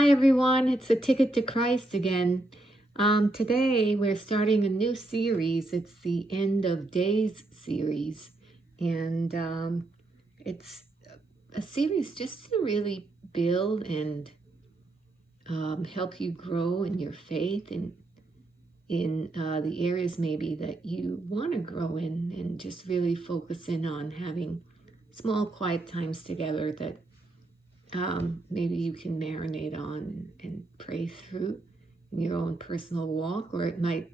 Hi everyone, it's a Ticket to Christ again. Today we're starting a new series. It's the End of Days series, and it's a series just to really build and help you grow in your faith and in the areas maybe that you want to grow in, and just really focus in on having small quiet times together that maybe you can marinate on and pray through in your own personal walk, or it might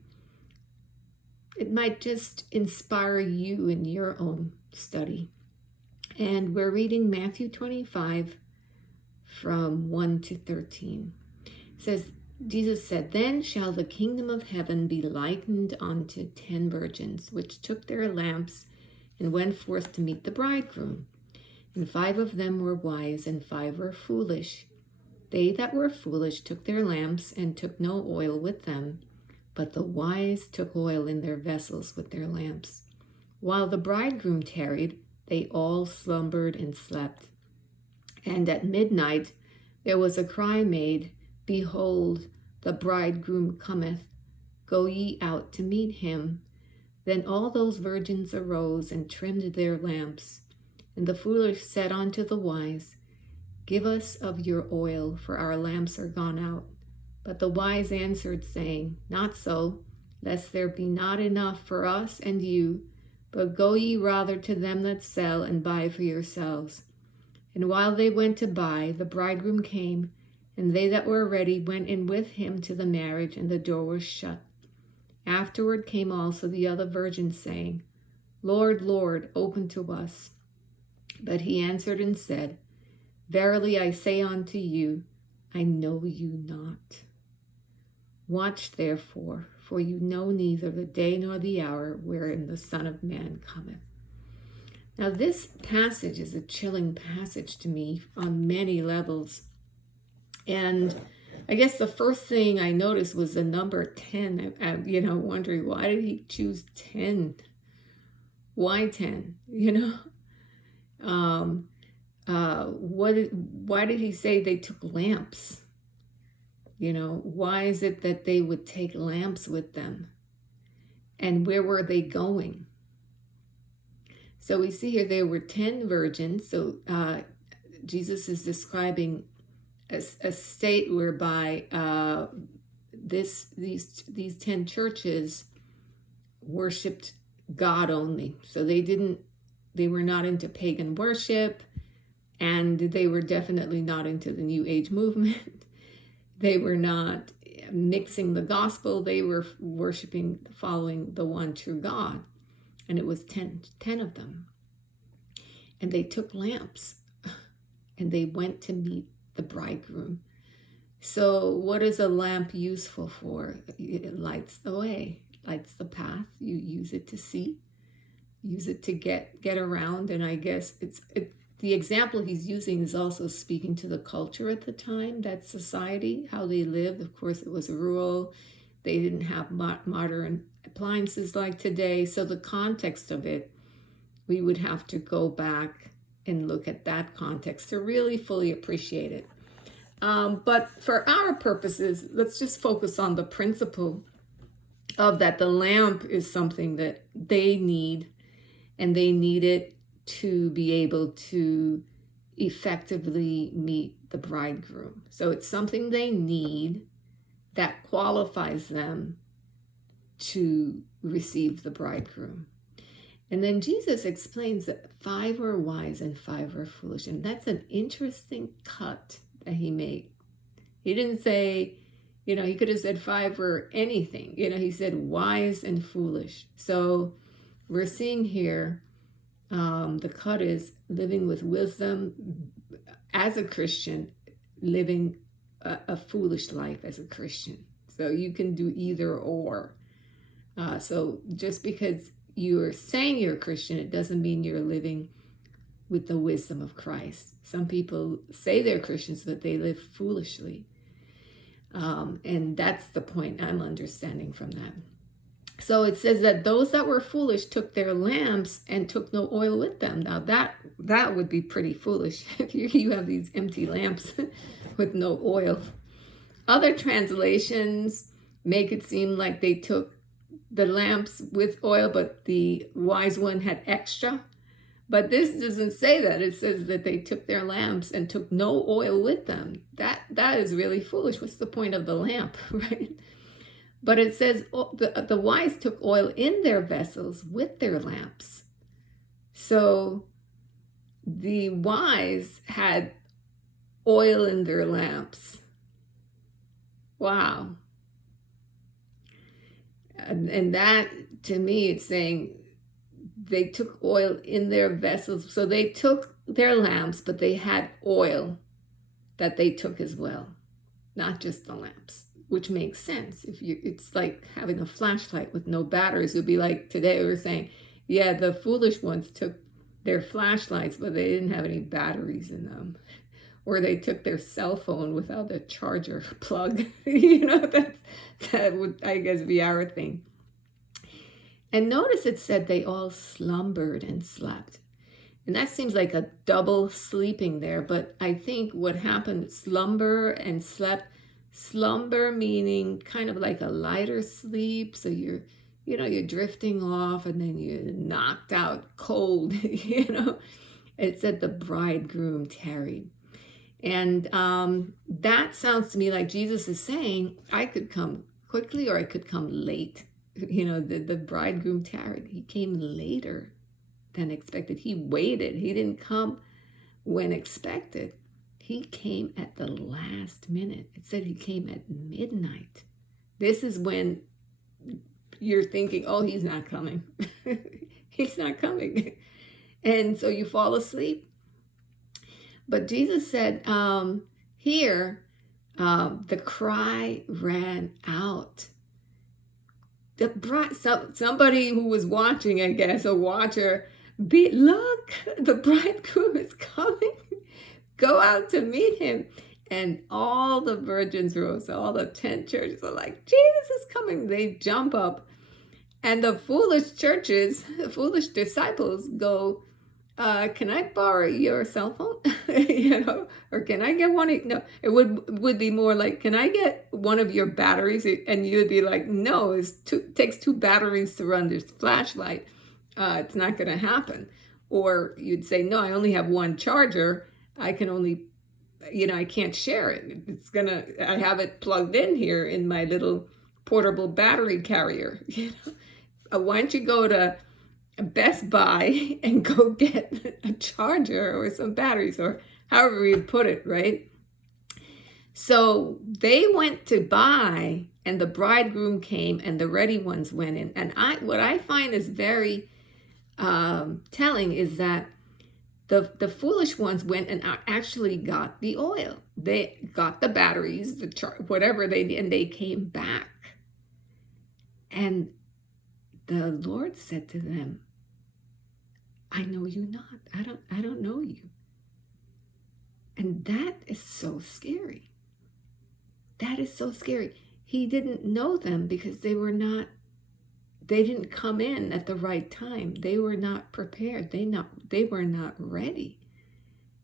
just inspire you in your own study. And we're reading Matthew 25 from 1 to 13. It says, Jesus said, "Then shall the kingdom of heaven be likened unto 10 virgins, which took their lamps and went forth to meet the bridegroom. And 5 of them were wise, and 5 were foolish. They that were foolish took their lamps, and took no oil with them. But the wise took oil in their vessels with their lamps. While the bridegroom tarried, they all slumbered and slept. And at midnight there was a cry made, Behold, the bridegroom cometh. Go ye out to meet him. Then all those virgins arose and trimmed their lamps. And the foolish said unto the wise, Give us of your oil, for our lamps are gone out. But the wise answered, saying, Not so, lest there be not enough for us and you, but go ye rather to them that sell, and buy for yourselves. And while they went to buy, the bridegroom came, and they that were ready went in with him to the marriage, and the door was shut. Afterward came also the other virgins, saying, Lord, Lord, open to us. But he answered and said, Verily I say unto you, I know you not. Watch therefore, for you know neither the day nor the hour wherein the Son of Man cometh." Now this passage is a chilling passage to me on many levels. And I guess the first thing I noticed was the number 10. Wondering, why did he choose 10? Why 10? Why did he say they took lamps? Why is it that they would take lamps with them? And where were they going? So we see here there were 10 virgins. So Jesus is describing a state whereby these 10 churches worshipped God only. So they were not into pagan worship, and they were definitely not into the New Age movement. They were not mixing the gospel. They were worshiping, following the one true God. And it was 10 of them. And they took lamps, and they went to meet the bridegroom. So what is a lamp useful for? It lights the way, lights the path. You use it to see, use it to get around. And I guess the example he's using is also speaking to the culture at the time, that society, how they lived. Of course, it was rural. They didn't have modern appliances like today. So the context of it, we would have to go back and look at that context to really fully appreciate it. But for our purposes, let's just focus on the principle of that the lamp is something that they need, and they need it to be able to effectively meet the bridegroom. So it's something they need that qualifies them to receive the bridegroom. And then Jesus explains that 5 were wise and 5 were foolish. And that's an interesting cut that he made. He didn't say, he could have said 5 were anything. He said wise and foolish. So we're seeing here the cut is living with wisdom as a Christian, living a foolish life as a Christian. So you can do either or. So just because you're saying you're a Christian, it doesn't mean you're living with the wisdom of Christ. Some people say they're Christians, but they live foolishly. And that's the point I'm understanding from that. So it says that those that were foolish took their lamps and took no oil with them. Now that would be pretty foolish if you have these empty lamps with no oil. Other translations make it seem like they took the lamps with oil, but the wise one had extra. But this doesn't say that. It says that they took their lamps and took no oil with them. That is really foolish. What's the point of the lamp, right? But it says the wise took oil in their vessels with their lamps. So the wise had oil in their lamps. Wow. And that, to me, it's saying they took oil in their vessels. So they took their lamps, but they had oil that they took as well, not just the lamps, which makes sense. It's like having a flashlight with no batteries. It would be like today we were saying, yeah, the foolish ones took their flashlights, but they didn't have any batteries in them. Or they took their cell phone without a charger plug. That would, I guess, be our thing. And notice it said they all slumbered and slept. And that seems like a double sleeping there. But I think what happened, slumber and slept, slumber meaning kind of like a lighter sleep. So you're drifting off and then you're knocked out cold, It said the bridegroom tarried. And that sounds to me like Jesus is saying, I could come quickly or I could come late. The bridegroom tarried. He came later than expected. He waited. He didn't come when expected. He came at the last minute. It said he came at midnight. This is when you're thinking, oh, he's not coming. He's not coming. And so you fall asleep. But Jesus said, here, the cry ran out. Somebody who was watching, I guess, a watcher, look, the bridegroom is coming. Go out to meet him. And all the virgins rose. All the 10 churches are like, Jesus is coming. They jump up. And the foolish churches, the foolish disciples go, can I borrow your cell phone? Or can I get one? No, it would be more like, can I get one of your batteries? And you'd be like, no, it takes 2 batteries to run this flashlight. It's not going to happen. Or you'd say, no, I only have one charger. I can only, I can't share it. I have it plugged in here in my little portable battery carrier. Why don't you go to Best Buy and go get a charger or some batteries or however you put it, right? So they went to buy and the bridegroom came and the ready ones went in. And what I find is very telling is that the foolish ones went and actually got the oil. They got the batteries, whatever they did, and they came back. And the Lord said to them, I know you not. I don't know you. And that is so scary. That is so scary. He didn't know them because they didn't come in at the right time. They were not prepared. They were not ready.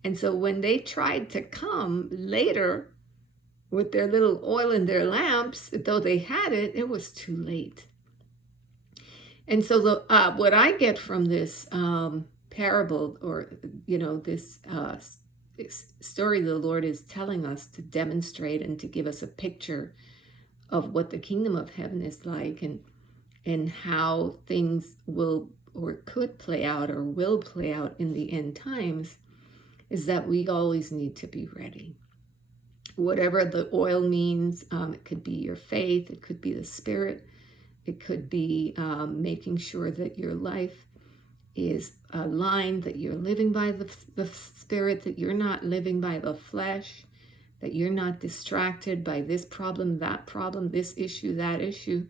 And so when they tried to come later with their little oil in their lamps, though they had it, it was too late. And so what I get from this parable, or this story the Lord is telling us to demonstrate and to give us a picture of what the kingdom of heaven is like, and how things will or could play out or will play out in the end times, is that we always need to be ready. Whatever the oil means, it could be your faith, it could be the Spirit, it could be making sure that your life is aligned, that you're living by the Spirit, that you're not living by the flesh, that you're not distracted by this problem, this issue, that issue,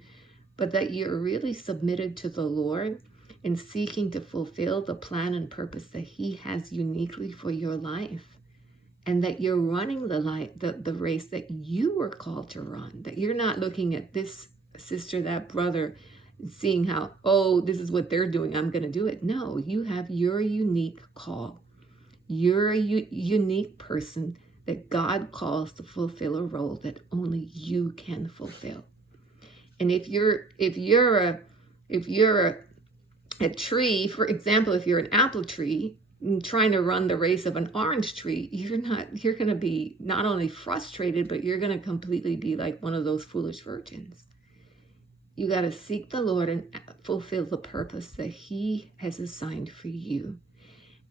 but that you're really submitted to the Lord and seeking to fulfill the plan and purpose that He has uniquely for your life, and that you're running the race that you were called to run, that you're not looking at this sister, that brother, seeing how, oh, this is what they're doing, I'm going to do it. No, you have your unique call. You're a unique person that God calls to fulfill a role that only you can fulfill. And if you're a tree, for example, if you're an apple tree trying to run the race of an orange tree, you're going to be not only frustrated, but you're going to completely be like one of those foolish virgins. You got to seek the Lord and fulfill the purpose that He has assigned for you.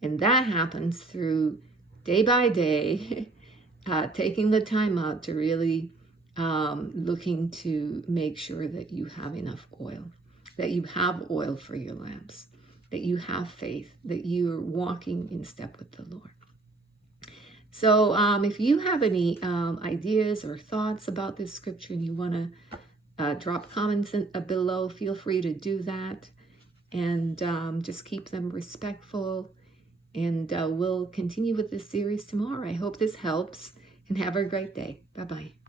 And that happens through day by day, taking the time out to really looking to make sure that you have enough oil, that you have oil for your lamps, that you have faith, that you're walking in step with the Lord. So if you have any ideas or thoughts about this scripture and you want to drop comments below, feel free to do that. And just keep them respectful. And we'll continue with this series tomorrow. I hope this helps, and have a great day. Bye-bye.